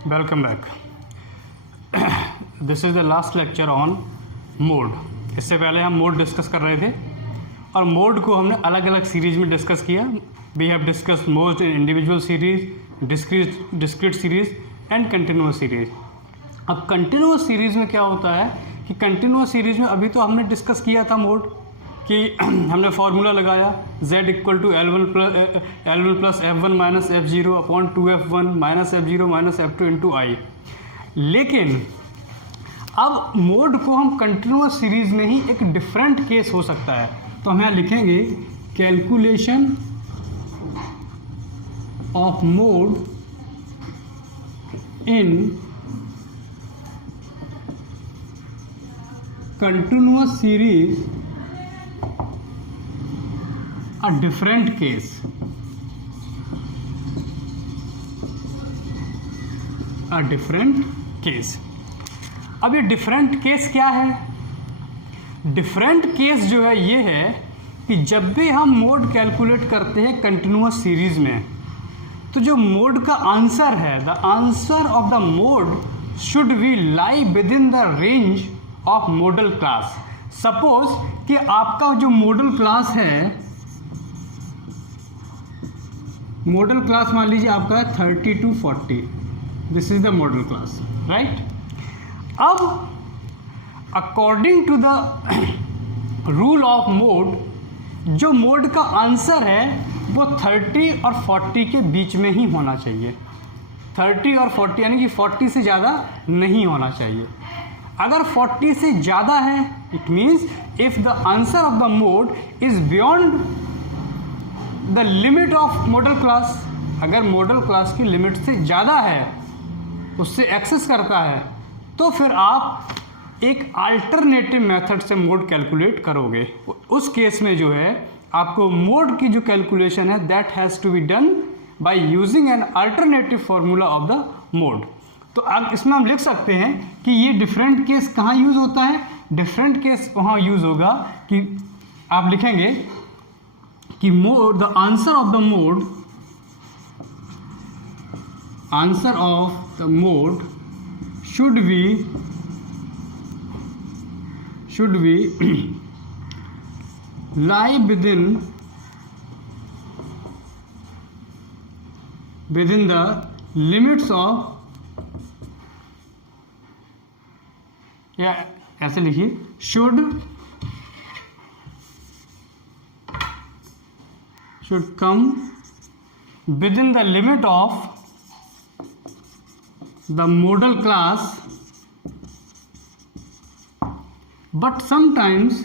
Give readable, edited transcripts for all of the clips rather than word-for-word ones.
Welcome back. This is the last lecture on mode. इससे पहले हम मोड डिस्कस कर रहे थे और मोड को हमने अलग अलग सीरीज में डिस्कस किया। We have discuss mode in individual series, discrete series and continuous series. अब कंटिन्यूअस सीरीज में क्या होता है कि कंटिन्यूअस सीरीज में अभी तो हमने डिस्कस किया था मोड कि हमने फार्मूला लगाया z equal to L1 plus F1 minus F0 upon 2F1 minus F0 minus F2 into i. लेकिन अब मोड को हम कंटिन्यूअस सीरीज में ही एक डिफरेंट केस हो सकता है, तो हम यहाँ लिखेंगे calculation of mode in continuous series a different case। a different case। अब ये डिफरेंट केस क्या है? डिफरेंट केस जो है ये है कि जब भी हम मोड कैलकुलेट करते हैं कंटिन्यूअस सीरीज में, तो जो मोड का आंसर है, the answer of the mode should be lie within the range of modal class. Suppose कि आपका जो मॉडल क्लास है, मॉडल क्लास मान लीजिए आपका है 30 to 40, this is the modal class, right. अब according to the rule of mode, जो मोड का आंसर है वो 30 और 40 के बीच में ही होना चाहिए। 30 और 40 यानी कि 40 से ज़्यादा नहीं होना चाहिए। अगर 40 से ज़्यादा है, it means if the answer of the mode is beyond the limit of modal class, अगर मॉडल क्लास की लिमिट से ज़्यादा है, उससे एक्सेस करता है, तो फिर आप एक अल्टरनेटिव मेथड से मोड कैलकुलेट करोगे। उस केस में जो है आपको मोड की जो कैलकुलेशन है that has to be done by using an alternative formula of the mode. तो अब इसमें हम लिख सकते हैं कि ये डिफरेंट केस कहाँ यूज़ होता है? डिफरेंट केस वहाँ यूज़ होगा कि आप लिखेंगे कि mode, the answer of the mode, answer of the mode should be lie within the limits of, या ऐसे लिखिए, should come within the limit of the model class, but sometimes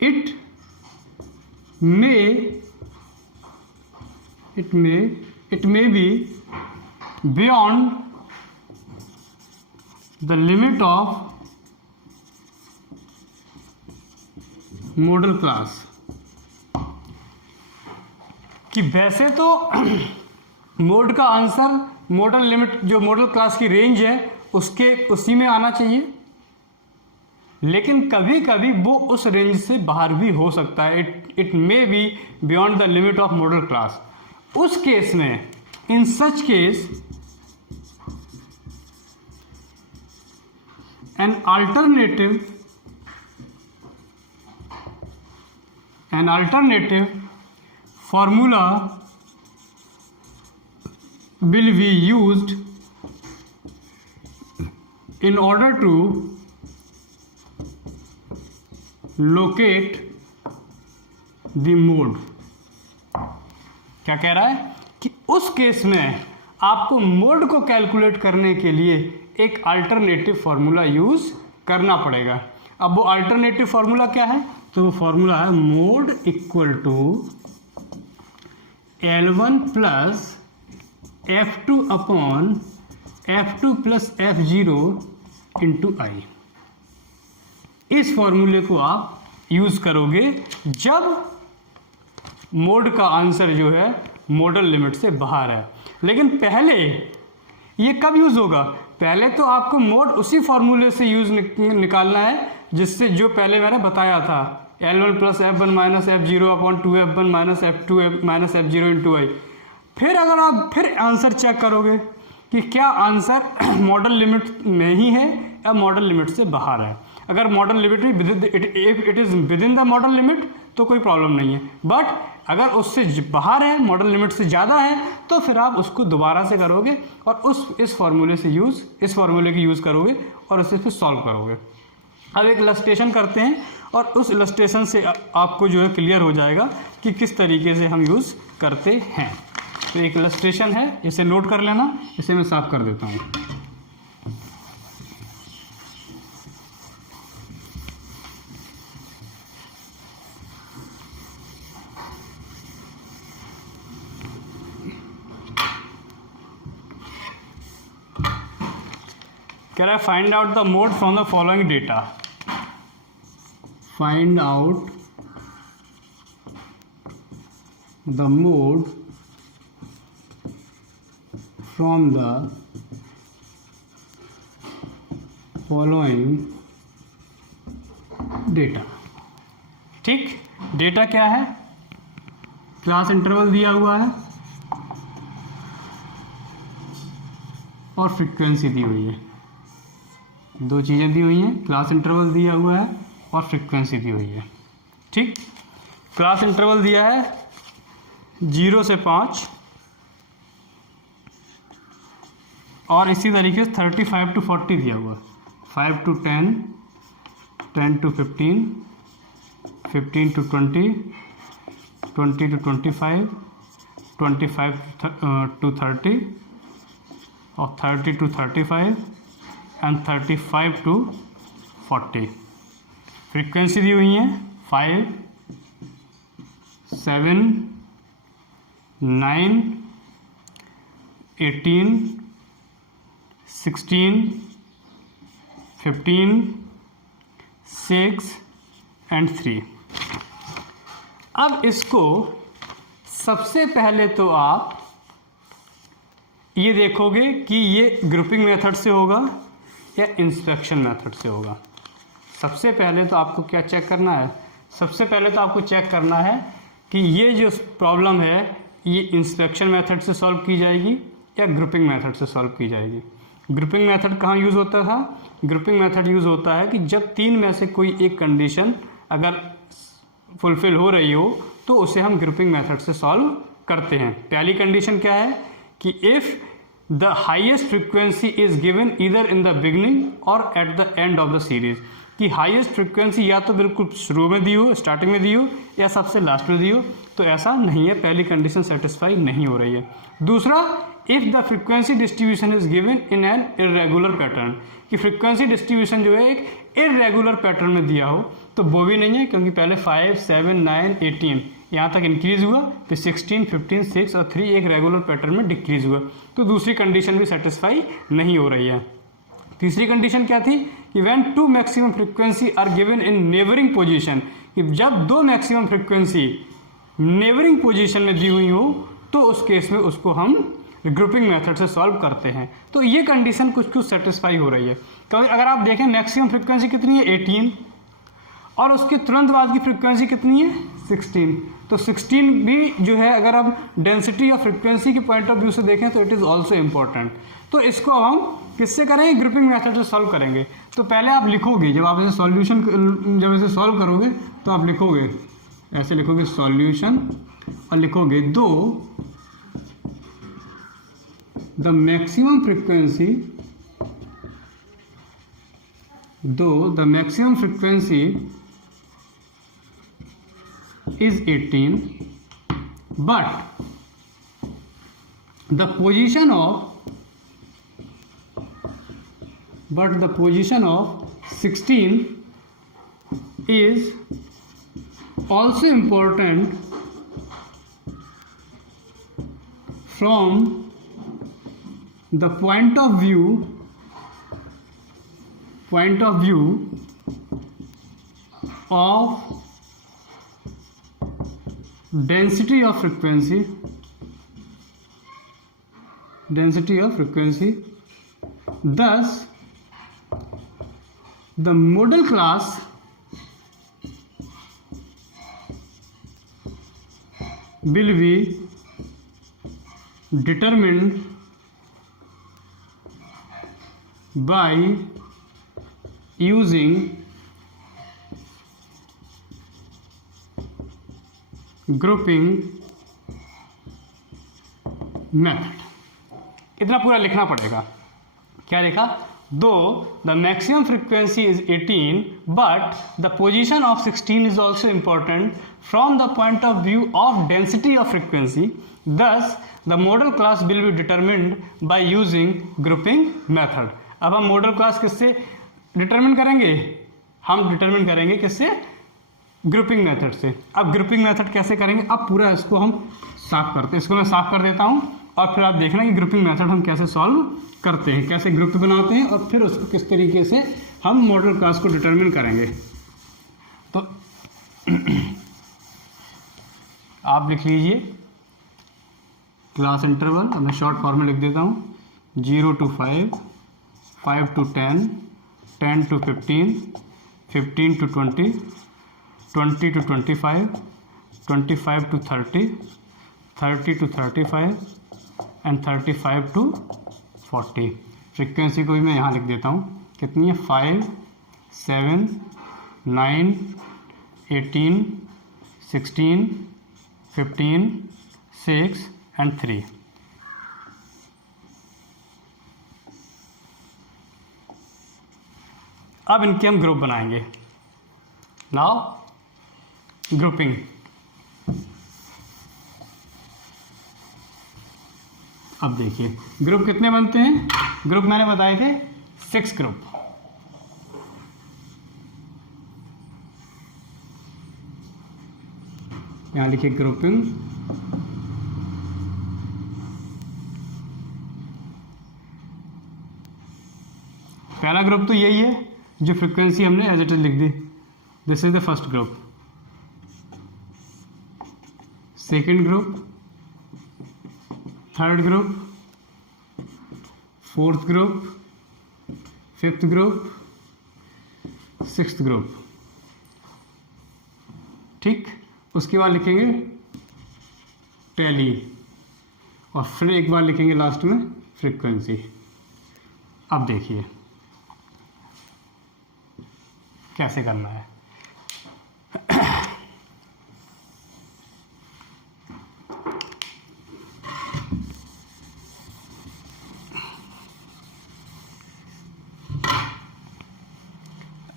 it may be beyond the limit of model class. कि वैसे तो mode का answer model limit, जो modal class की range है उसी में आना चाहिए, लेकिन कभी कभी वो उस रेंज से बाहर भी हो सकता है। It may be beyond the limit of modal class. उस केस में, in such case, an alternative formula will be used in order to locate the mode। क्या कह रहा है कि उस केस में आपको मोड को कैलकुलेट करने के लिए एक अल्टरनेटिव फार्मूला यूज करना पड़ेगा। अब वो अल्टरनेटिव फार्मूला क्या है? तो वो फार्मूला है mode equal to L1 plus F2 upon F2 plus F0 into i. इस फॉर्मूले को आप यूज करोगे जब मोड का आंसर जो है मॉडल लिमिट से बाहर है। लेकिन पहले ये कब यूज होगा? पहले तो आपको मोड उसी फॉर्मूले से यूज निकालना है जिससे, जो पहले मैंने बताया था L1 plus F1 minus F0 upon 2F1 minus F2 minus F0 into i. फिर अगर आप फिर आंसर चेक करोगे कि क्या आंसर मॉडल लिमिट में ही है या मॉडल लिमिट से बाहर है। अगर model limit it is with in the model limit तो कोई प्रॉब्लम नहीं है, बट अगर उससे बाहर है, मॉडल लिमिट से ज़्यादा है, तो फिर आप उसको दोबारा से करोगे और इस फार्मूले की यूज़ करोगे और उसे फिर सॉल्व करोगे। अब एक इलस्ट्रेशन करते हैं और उस इलस्ट्रेशन से आपको जो है क्लियर हो जाएगा कि किस तरीके से हम यूज़ करते हैं। तो एक इलस्ट्रेशन है, इसे नोट कर लेना, इसे मैं साफ कर देता हूँ। कह रहा है find out the mode from the following data. Find out the mode from the following data. ठीक, डेटा क्या है? क्लास इंटरवल दिया हुआ है और फ्रीक्वेंसी दी हुई है। दो चीज़ें दी हुई हैं, क्लास इंटरवल दिया हुआ है और फ्रीक्वेंसी दी हुई है। ठीक, क्लास इंटरवल दिया है 0 से 5 और इसी तरीके से 35 to 40 दिया हुआ, 5 to 10, 10 to 15, 15 to 20, 20 to 25, 25 to 30 और 30 to 35 एंड 35 to 40। फ्रीक्वेंसी दी हुई है 5, 7, 9, 18, 16, 15, 6 एंड 3। अब इसको सबसे पहले तो आप ये देखोगे कि ये ग्रुपिंग मेथड से होगा या इंस्पेक्शन मेथड से होगा। सबसे पहले तो आपको क्या चेक करना है? सबसे पहले तो आपको चेक करना है कि ये जो प्रॉब्लम है ये इंस्पेक्शन मेथड से सॉल्व की जाएगी या ग्रुपिंग मेथड से सॉल्व की जाएगी। ग्रुपिंग मेथड कहाँ यूज़ होता था? ग्रुपिंग मेथड यूज़ होता है कि जब तीन में से कोई एक कंडीशन अगर फुलफिल हो रही हो तो उसे हम ग्रुपिंग मेथड से सॉल्व करते हैं। पहली कंडीशन क्या है कि if the highest frequency is given either in the beginning और at the end of the series, कि हाईएस्ट फ्रीक्वेंसी या तो बिल्कुल शुरू में दी हो, स्टार्टिंग में दी हो, या सबसे लास्ट में दी हो, तो ऐसा नहीं है, पहली कंडीशन सेटिस्फाई नहीं हो रही है। दूसरा, if the frequency distribution is given in an irregular pattern, कि फ्रीक्वेंसी डिस्ट्रीब्यूशन जो है एक इरेगुलर पैटर्न में दिया हो, तो वो भी नहीं है, क्योंकि पहले 5, 7, 9, 18 यहाँ तक इंक्रीज हुआ, फिर 16, 15, 6 और 3 एक रेगुलर पैटर्न में डिक्रीज हुआ, तो दूसरी कंडीशन भी सेटिस्फाई नहीं हो रही है। तीसरी कंडीशन क्या थी कि when two maximum frequency are given in neighbouring position, कि जब दो मैक्सिमम फ्रीक्वेंसी नेबरिंग पोजीशन में दी हुई हो तो उस केस में उसको हम ग्रुपिंग मेथड से सॉल्व करते हैं। तो ये कंडीशन कुछ सेटिस्फाई हो रही है। क्योंकि अगर आप देखें मैक्सिमम फ्रीक्वेंसी कितनी है 18 और उसके तुरंत बाद की फ्रीक्वेंसी कितनी है 16, तो 16 भी जो है अगर हम डेंसिटी और फ्रीक्वेंसी के पॉइंट ऑफ व्यू से देखें तो इट इज़ ऑल्सो इम्पॉर्टेंट। तो इसको हम किससे करेंगे? ग्रुपिंग मेथड से सॉल्व करेंगे। तो पहले आप लिखोगे, जब आप इसे सॉल्यूशन जब इसे सॉल्व करोगे तो आप लिखोगे, ऐसे लिखोगे सॉल्यूशन और लिखोगे दो the maximum frequency is 18, but the position of 16 is also important from the point of view of density of frequency. Thus the modal class will be determined by using grouping method। इतना पूरा लिखना पड़ेगा। क्या लिखा? Though the maximum frequency is 18 but the position of 16 is also important from the point of view of density of frequency, thus the modal class will be determined by using grouping method. अब हम model class किससे determine करेंगे? हम determine करेंगे किससे? Grouping method से। अब grouping method कैसे करेंगे? अब पूरा इसको हम साफ करते हैं। इसको मैं साफ कर देता हूँ और फिर आप देखना कि ग्रुपिंग मेथड हम कैसे सॉल्व करते हैं, कैसे ग्रुप बनाते हैं और फिर उसको किस तरीके से हम मॉडल क्लास को डिटरमिन करेंगे। तो आप लिख लीजिए क्लास इंटरवल। अब मैं शॉर्ट फॉर्म में लिख देता हूँ 0 to 5, 5 to 10, 10 to 15, 15 to 20, 20 to 25, 25 to 30, 30 to 35 and 35 to 40। Frequency को भी मैं यहाँ लिख देता हूँ, कितनी है? 5, 7, 9, 18, 16, 15, 6 एंड 3। अब इनके हम ग्रुप बनाएंगे। Now grouping. अब देखिए ग्रुप कितने बनते हैं? ग्रुप मैंने बताए थे 6 ग्रुप। यहां लिखिए ग्रुपिंग। पहला ग्रुप तो यही है जो फ्रीक्वेंसी हमने एज इट इज लिख दी। This is the first group. Second group, third group, fourth group, fifth group, sixth group. ठीक, उसके बाद लिखेंगे टैली और फिर एक बार लिखेंगे लास्ट में फ्रीक्वेंसी। अब देखिए कैसे करना है।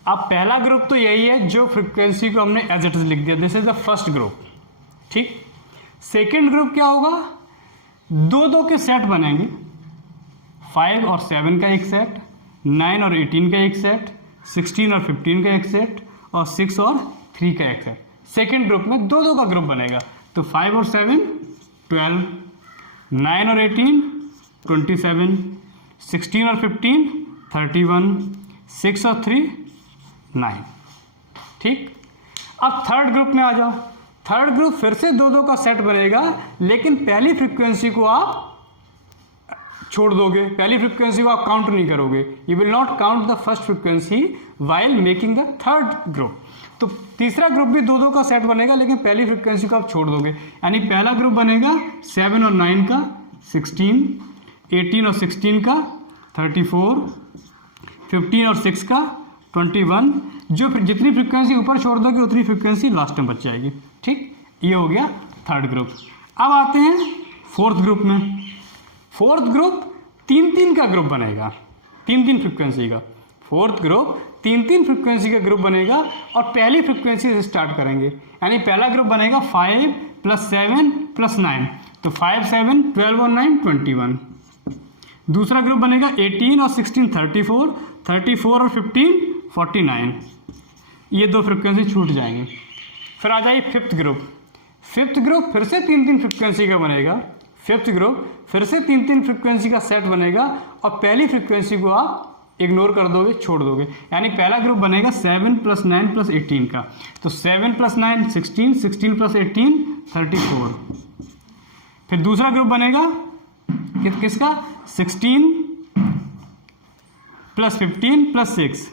अब पहला ग्रुप तो यही है जो फ्रीक्वेंसी को हमने एज इट इज लिख दिया, this is the first group. ठीक, सेकेंड ग्रुप क्या होगा? दो दो के सेट बनेंगे, 5 और 7 का एक सेट, 9 और 18 का एक सेट, 16 और 15 का एक सेट और 6 और 3 का एक सेट। सेकेंड ग्रुप में दो दो का ग्रुप बनेगा, तो 5 और 7 12, 9 और 18 27, 16 और 15 31, 6 और 3 9। ठीक, अब थर्ड ग्रुप में आ जाओ। थर्ड ग्रुप फिर से दो दो का सेट बनेगा, लेकिन पहली फ्रीक्वेंसी को आप छोड़ दोगे, पहली फ्रीक्वेंसी को आप काउंट नहीं करोगे। You will not count the first frequency while making the third group. तो तीसरा ग्रुप भी दो दो का सेट बनेगा, लेकिन पहली फ्रीक्वेंसी को आप छोड़ दोगे। यानी पहला ग्रुप बनेगा 7 और 9 का 16, 18 और 16 का 34, 15 और 6 का 21। जो जितनी फ्रीक्वेंसी ऊपर छोड़ दोगे उतनी फ्रीक्वेंसी लास्ट में बच जाएगी। ठीक, ये हो गया थर्ड ग्रुप। अब आते हैं फोर्थ ग्रुप में। फोर्थ ग्रुप 3-3 का ग्रुप बनेगा, 3-3 फ्रीक्वेंसी का। फोर्थ ग्रुप 3-3 फ्रीक्वेंसी का ग्रुप बनेगा और पहली फ्रीक्वेंसी से स्टार्ट करेंगे। यानी पहला ग्रुप बनेगा 5 + 7 + 9, तो 5, 7, 12 और 9 21। दूसरा ग्रुप बनेगा 18 और 16 34, 34 और 15 49। ये दो फ्रीक्वेंसी छूट जाएंगे। फिर आ जाइए फिफ्थ ग्रुप। फिफ्थ ग्रुप फिर से 3-3 फ्रीक्वेंसी का बनेगा। फिफ्थ ग्रुप फिर से 3-3 फ्रीक्वेंसी का सेट बनेगा और पहली फ्रीक्वेंसी को आप इग्नोर कर दोगे, छोड़ दोगे। यानी पहला ग्रुप बनेगा 7 + 9 + 18 का, तो 7 + 9 16, 16 + 18 34। फिर दूसरा ग्रुप बनेगा किसका? 16 + 15 + 6।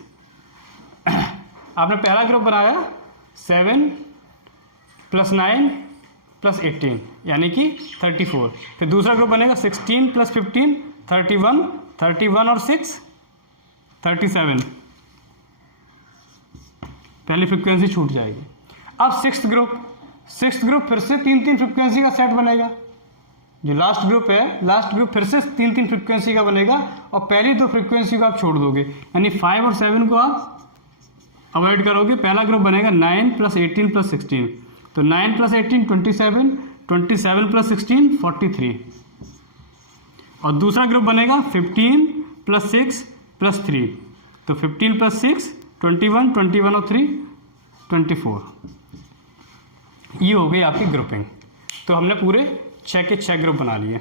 आपने पहला ग्रुप बनाया 7 + 9 प्लस 18 यानी कि 34। फिर दूसरा ग्रुप बनेगा 16 प्लस 15 31, 31 और 6 37, पहली फ्रीक्वेंसी छूट जाएगी। अब सिक्स्थ ग्रुप फिर से 3-3 फ्रीक्वेंसी का सेट बनेगा। जो लास्ट ग्रुप है, लास्ट ग्रुप फिर से 3-3 फ्रीक्वेंसी का बनेगा और पहली 2 फ्रीक्वेंसी को आप छोड़ दोगे, यानी 5 और 7 को आप अवॉइड करोगे। पहला ग्रुप बनेगा 9 प्लस 18 प्लस 16, तो 9 प्लस 18 27, 27 प्लस 16 43। और दूसरा ग्रुप बनेगा 15 प्लस 6 प्लस 3, तो 15 प्लस 6 21, 21 और 3 24। ये हो गई आपकी ग्रुपिंग। तो हमने पूरे 6 के 6 ग्रुप बना लिए।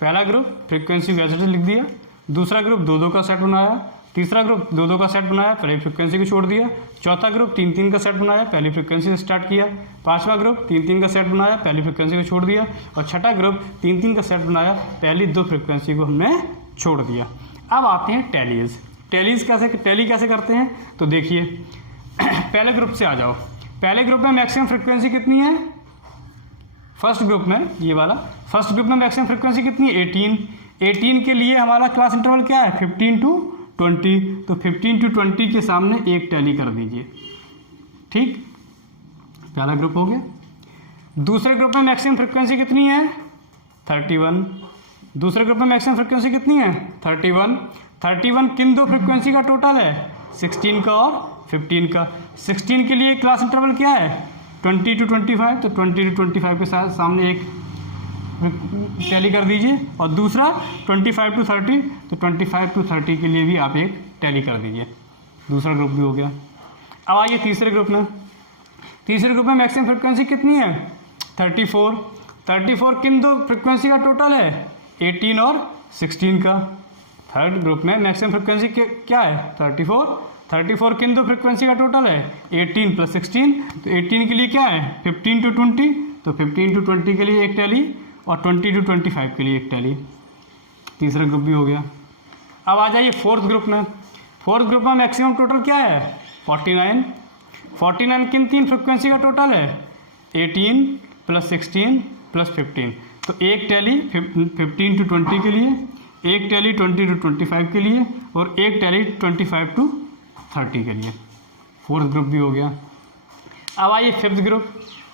पहला ग्रुप फ्रीक्वेंसी वैसे लिख दिया, दूसरा ग्रुप 2-2 का सेट बनाया, तीसरा ग्रुप 2-2 का सेट बनाया, पहली फ्रीक्वेंसी को छोड़ दिया, चौथा ग्रुप 3-3 का सेट बनाया, पहली फ्रीक्वेंसी से स्टार्ट किया, पांचवा ग्रुप 3-3 का सेट बनाया, पहली फ्रीक्वेंसी को छोड़ दिया, और छठा ग्रुप 3-3 का सेट बनाया, पहली 2 फ्रीक्वेंसी को हमने छोड़ दिया। अब आते हैं टैली कैसे करते हैं, तो देखिए पहले ग्रुप से आ जाओ। पहले ग्रुप में मैक्सिमम फ्रीक्वेंसी कितनी है? फर्स्ट ग्रुप में, ये वाला फर्स्ट ग्रुप में मैक्सिमम फ्रीक्वेंसी कितनी है? 18 के लिए हमारा क्लास इंटरवल क्या है? 15 to 20, तो 15 to 20 के सामने एक टैली कर दीजिए। ठीक, पहला ग्रुप हो गया। दूसरे ग्रुप में मैक्सिमम फ्रीक्वेंसी कितनी है? 31। दूसरे ग्रुप में मैक्सिमम फ्रीक्वेंसी कितनी है? 31। 31 किन 2 फ्रीक्वेंसी का टोटल है? 16 का और 15 का। 16 के लिए क्लास इंटरवल क्या है? 20 to 25, तो 20 to 25 के साथ सामने एक टैली कर दीजिए, और दूसरा 25 to 30, तो 25 to 30 के लिए भी आप एक टैली कर दीजिए। दूसरा ग्रुप भी हो गया। अब आइए तीसरे ग्रुप में। तीसरे ग्रुप में मैक्सिमम फ्रीक्वेंसी कितनी है? 34। 34 किन 2 फ्रीक्वेंसी का टोटल है? 18 और 16 का। थर्ड ग्रुप में मैक्सिमम फ्रीक्वेंसी क्या है? 34। 34 किन 2 फ्रीक्वेंसी का टोटल है? 18 प्लस 16, तो 18 के लिए क्या है? 15 to 20, तो 15 to 20 के लिए एक टैली, और 20 to 25 के लिए एक टैली। तीसरा ग्रुप भी हो गया। अब आ जाइए फोर्थ ग्रुप में। फोर्थ ग्रुप में मैक्सिमम टोटल क्या है? 49। 49 किन 3 फ्रीक्वेंसी का टोटल है? 18 प्लस 16 प्लस 15, तो एक टैली 15 to 20 के लिए, एक टैली 20 to 25 के लिए, और एक टैली 25 to 30 के लिए। फोर्थ ग्रुप भी हो गया। अब आइए फिफ्थ ग्रुप।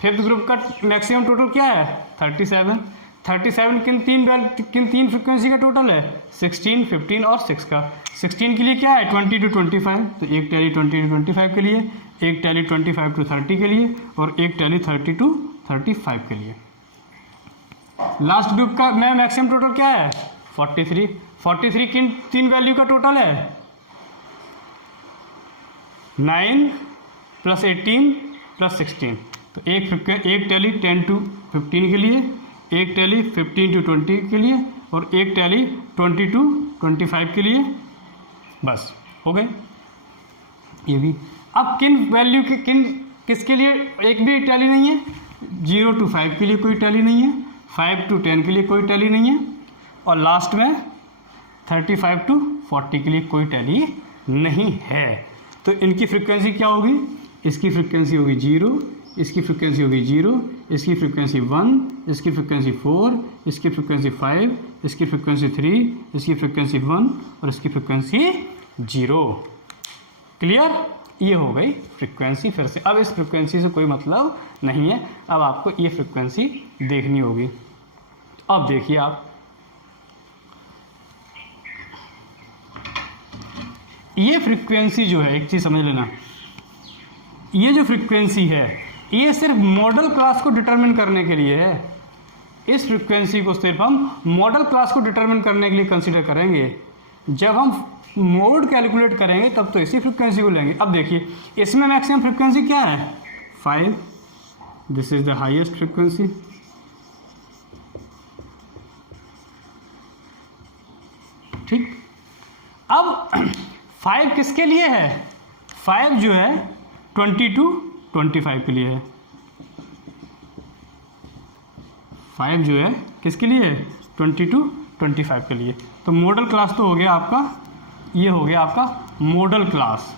फिफ्थ ग्रुप का मैक्सिमम टोटल क्या है? 37। 37 किन 3 फ्रीक्वेंसी का टोटल है? 16, 15 और 6 का। 16 के लिए क्या है? 20 to 25, तो एक टैली 20 to 25 के लिए, एक टैली 25 to 30 के लिए, और एक टैली 30 to 35 के लिए। लास्ट ग्रुप का में मैक्सिमम टोटल क्या है? 43। 43 किन 3 वैल्यू का टोटल है? 9 प्लस 18 प्लस 16, तो एक टैली 10 to 15 के लिए, एक टैली 15 to 20 के लिए, और एक टैली 20 to 25 के लिए। बस हो गए ये भी। अब किन वैल्यू के किसके लिए एक भी टैली नहीं है? 0 to 5 के लिए कोई टैली नहीं है, 5 to 10 के लिए कोई टैली नहीं है, और लास्ट में 35 to 40 के लिए कोई टैली नहीं है। तो इनकी फ्रीक्वेंसी क्या होगी? इसकी फ्रीक्वेंसी होगी 0, इसकी फ्रीक्वेंसी होगी 0, इसकी फ्रीक्वेंसी 1, इसकी फ्रीक्वेंसी 4, इसकी फ्रीक्वेंसी 5, इसकी फ्रीक्वेंसी 3, इसकी फ्रीक्वेंसी 1, और इसकी फ्रीक्वेंसी 0। क्लियर? ये हो गई फ्रीक्वेंसी। फिर से अब इस फ्रीक्वेंसी से कोई मतलब नहीं है, अब आपको ये फ्रीक्वेंसी देखनी होगी। अब देखिए आप, ये फ्रीक्वेंसी जो है, एक चीज़ समझ लेना, ये जो फ्रीक्वेंसी है ये सिर्फ मॉडल क्लास को डिटरमिन करने के लिए है। इस फ्रीक्वेंसी को सिर्फ हम मॉडल क्लास को डिटरमिन करने के लिए कंसीडर करेंगे। जब हम मोड कैलकुलेट करेंगे तब तो इसी फ्रीक्वेंसी को लेंगे। अब देखिए इसमें मैक्सिमम फ्रीक्वेंसी क्या है? 5। This is the highest frequency. ठीक, अब 5 किसके लिए है? 5 जो है 20 to 25 के लिए है। 5 जो है किसके लिए है? 20 to 25 के लिए। तो मॉडल क्लास तो हो गया आपका, ये हो गया आपका मॉडल क्लास।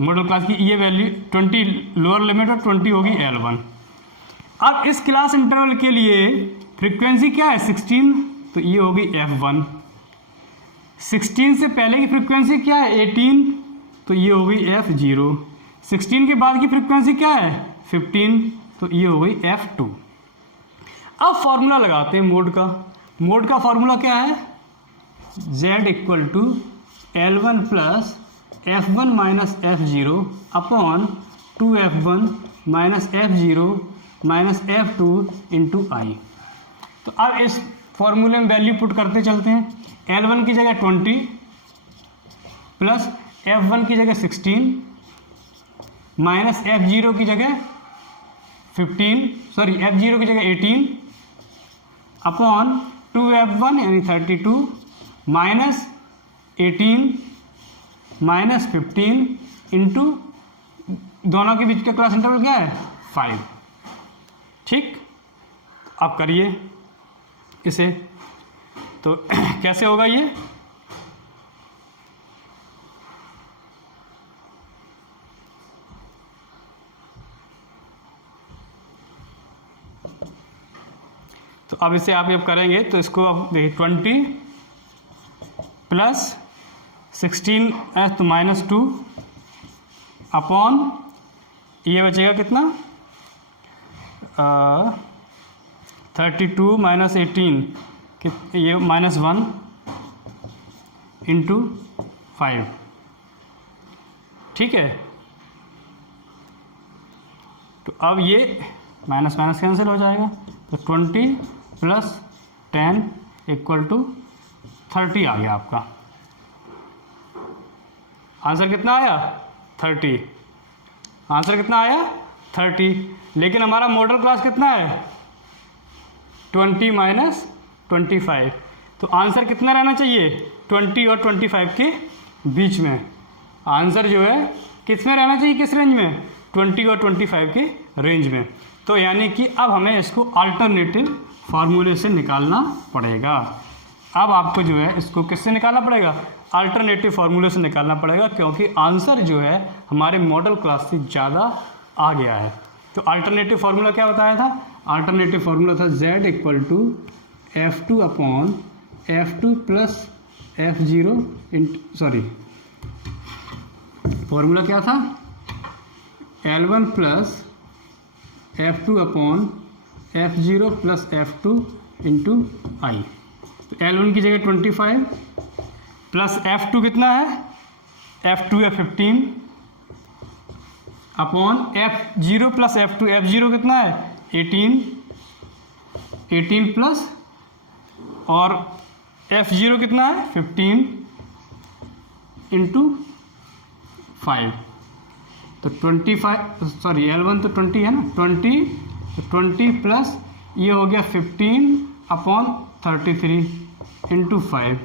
मॉडल क्लास की ये वैल्यू 20 लोअर लिमिट और 20 होगी L1। अब इस क्लास इंटरवल के लिए फ्रीक्वेंसी क्या है 16, तो ये होगी F1। 16 से पहले की फ्रीक्वेंसी क्या है 18, तो ये होगी F0। 16 के बाद की फ्रीक्वेंसी क्या है 15, तो ये हो गई F2। अब फॉर्मूला लगाते हैं मोड का। मोड का फॉर्मूला क्या है Z equal to L1 plus F1 minus F0 upon 2F1 minus F0 minus F2 into i. तो अब इस फॉर्मूले में वैल्यू पुट करते चलते हैं। L1 की जगह 20 प्लस F1 की जगह 16 माइनस F0 की जगह 15, सॉरी F0 की जगह 18 अपॉन 2F1 यानी 32 माइनस 18 माइनस 15 इंटू दोनों के बीच का क्लास इंटरवल क्या है 5। ठीक, अब करिए इसे, तो कैसे होगा ये, तो अब इसे आप जब करेंगे तो इसको अब देखिए 20 प्लस 16 तो -2 अपॉन ये बचेगा कितना 32 माइनस 18 ये -1 इंटू 5। ठीक है, तो अब ये माइनस माइनस कैंसिल हो जाएगा, तो 20 प्लस 10 इक्वल टू 30 आ गया आपका आंसर। कितना आया 30, आंसर कितना आया 30। लेकिन हमारा मॉडल क्लास कितना है 20 माइनस 25, तो आंसर कितना रहना चाहिए 20 और 25 के बीच में। आंसर जो है किस में रहना चाहिए, किस रेंज में 20 और 25 के रेंज में। तो यानी कि अब हमें इसको अल्टरनेटिव फार्मूले से निकालना पड़ेगा। अब आपको जो है इसको किससे निकालना पड़ेगा, अल्टरनेटिव फार्मूले से निकालना पड़ेगा, क्योंकि आंसर जो है हमारे मॉडल क्लास से ज़्यादा आ गया है। तो अल्टरनेटिव फार्मूला क्या बताया था, अल्टरनेटिव फार्मूला था Z equal to F2 upon F2 plus F0 sorry formula क्या था L1 plus F2 upon F0 plus F2 into i. तो L1 की जगह 25 प्लस F2 कितना है F2 है 15 upon F0 plus F2, F0 कितना है 18 प्लस और F0 कितना है 15 इंटू 5। तो 25 सॉरी L1 तो 20 है ना 20, तो 20 प्लस ये हो गया 15 अपॉन 33 इंटू 5।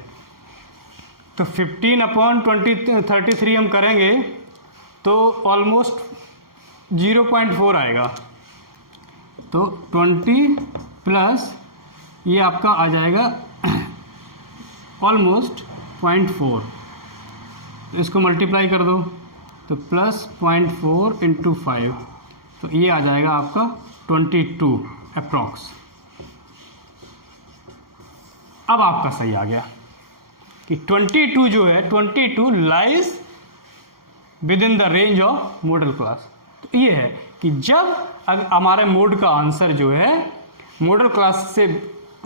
तो 15 अपॉन 33 हम करेंगे तो ऑलमोस्ट 0.4 आएगा। तो 20 प्लस ये आपका आ जाएगा ऑलमोस्ट 0.4, इसको मल्टीप्लाई कर दो तो प्लस 0.4 इंटू 5, तो ये आ जाएगा आपका 22 अप्रॉक्स। अब आपका सही आ गया कि 22 जो है 22 lies with in the range of modal class. तो ये है कि जब अगर हमारे मोड का आंसर जो है मॉडल क्लास से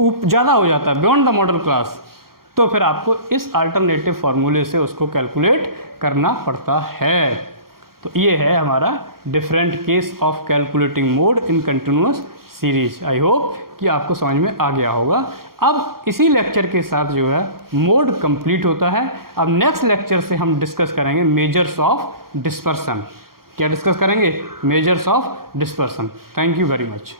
ज़्यादा हो जाता है बियॉन्ड द मॉडल क्लास, तो फिर आपको इस अल्टरनेटिव फार्मूले से उसको कैलकुलेट करना पड़ता है। तो ये है हमारा different case of calculating mode in continuous series. I hope कि आपको समझ में आ गया होगा। अब इसी लेक्चर के साथ जो है मोड कंप्लीट होता है। अब नेक्स्ट लेक्चर से हम डिस्कस करेंगे मेजर्स ऑफ डिस्पर्सन। क्या डिस्कस करेंगे, measures of dispersion. Thank you very much.